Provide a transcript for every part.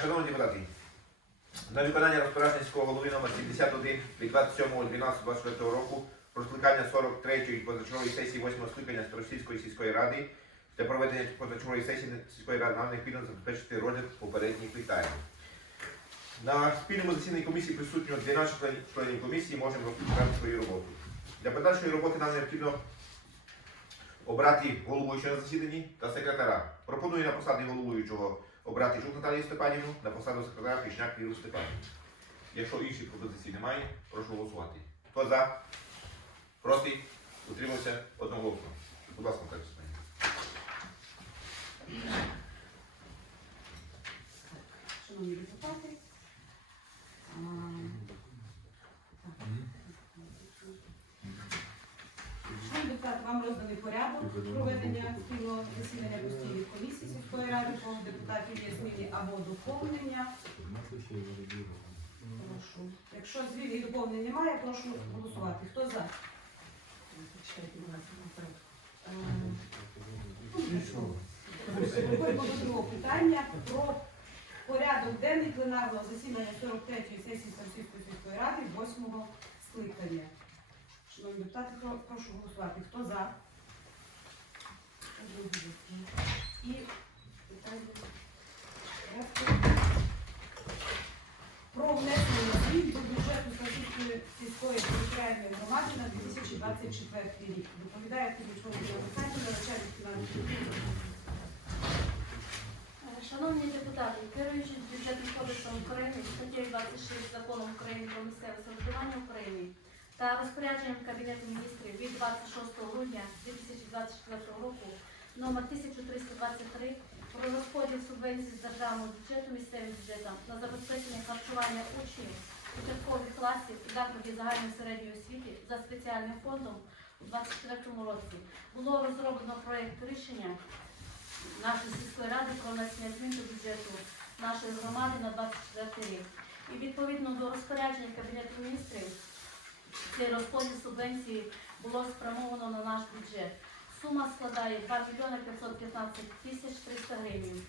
Шановні депутати, на виконання розпорядження голови номер 71 від 27.12.24 року про скликання 43-ї позачергової сесії 8 скликання Старосільської сільської ради для проведення позачергової сесії сільської ради нам необхідно забезпечити розгляд попередніх питань. На спільному засіданні комісії присутньо 12 член- членів комісії, можемо розпочати свою роботу. Для подальшої роботи нам необхідно обрати головуючого на засіданні та секретаря. Пропоную на посаді головуючого обрати Жук Наталію Степанівну, на посаду секретаря Пішняк Віру Степанівну. Якщо інших пропозицій немає, прошу голосувати. Хто за? Проти? Утримався одноголосно. Будь ласка, Наталія Степанівна. Шановні депутати. Шановні депутати, вам розданий порядок проведення спільного засідання постійних комісій сільської ради, кого депутатів є зміни або доповнення. Прошу. Якщо змін і доповнень немає, прошу голосувати. Хто за? Переходимо до питання про порядок денний пленарного засідання 43-ї сесії Старосільської сільської ради 8-го скликання. Шановні депутати, прошу голосувати. Хто за? Територіальної громади на 2024 рік. Доповідає Кубічова Олександр, начальник фінансів. Шановні депутати, керуючись бюджетним кодексом України, статтею 26 закону України про місцеве самоврядування України та розпорядженням Кабінету міністрів від 26 грудня 2024 року номер 1323 про розподіл субвенцій з державного бюджету місцевим бюджетам на забезпечення харчування учнів початкових класів і закладів загальної середньої освіти за спеціальним фондом у 2024 році було розроблено проєкт рішення нашої сільської ради про внесення змін до бюджету нашої громади на 24 рік. І відповідно до розпорядження Кабінету міністрів цей розподіл субвенції було спрямовано на наш бюджет. Сума складає 2 мільйони 515 тисяч 300 гривень.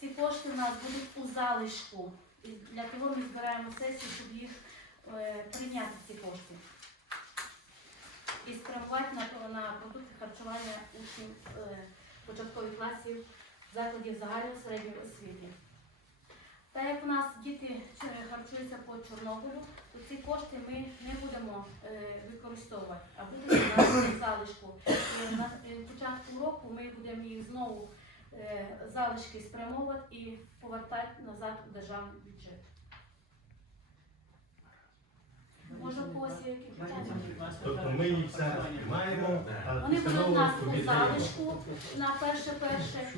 Ці кошти у нас будуть у залишку. І для того ми збираємо сесію, щоб їх е, прийняти ці кошти. І спрямувати на, на продукти харчування учнів е, початкових класів закладів загальної середньої освіти. Так як у нас діти харчуються по Чорнобилю, то ці кошти ми не будемо е, використовувати, а будемо на залишку. І на е, початку року ми будемо їх знову залишки спрямовувати і повертати назад у державний бюджет. Може, когось є які питання? Тобто ми їх зараз маємо, а Вони будуть у нас у залишку на перше перше.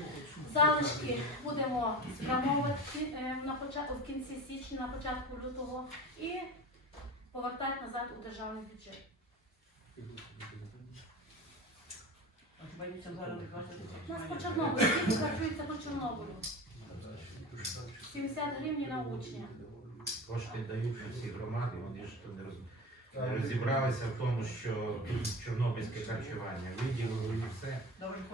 Залишки будемо спрямовувати е, на початку в кінці січня, на початку лютого і повертати назад у державний бюджет. У нас по Чорнобилю, діти харчуються по Чорнобилю. 70 гривень на учня. Кошти дають на всі громади, вони ж то не роз- не розібралися в тому, що тут чорнобильське харчування виділили і все.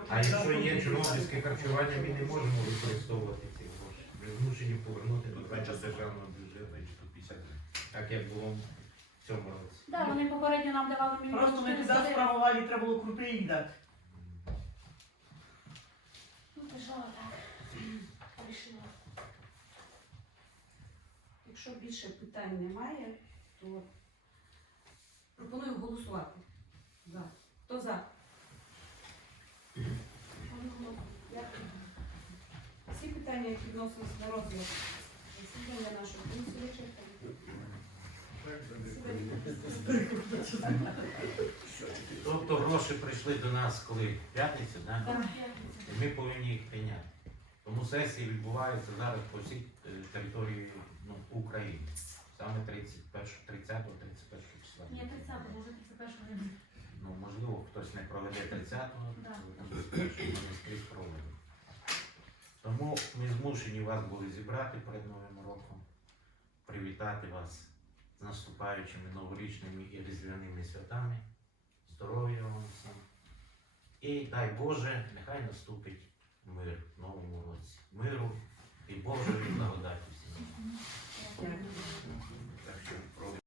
А якщо є чорнобильське харчування, ми не можемо використовувати ці гроші. Ми змушені повернути до бюджету державного бюджету, так як було в цьому році. Да, вони попередньо нам давали мільйон Просто ми туди 400 справували, треба було крути їх дати. Ну, так. Рішила. Якщо більше питань немає, то пропоную голосувати. За. Хто за? Дякую. Всі питання, які відносились на розгляд засідання нашої комісії, вичерпані. Тобто гроші прийшли до нас коли в п'ятницю, да? Так. Ми повинні їх прийняти. Тому сесії відбуваються зараз по всій е, території ну, України. Саме 31, 30 31 числа. Ні, 30 вже 31 гривень. Ну, можливо, хтось не проведе 30-го, Да. то ми не скрізь проводимо. Тому ми змушені вас були зібрати перед Новим роком, привітати вас з наступаючими новорічними і різдвяними святами, здоров'я вам всім. І дай Боже, нехай наступить мир в новому році. Миру і Божої благодаті всім.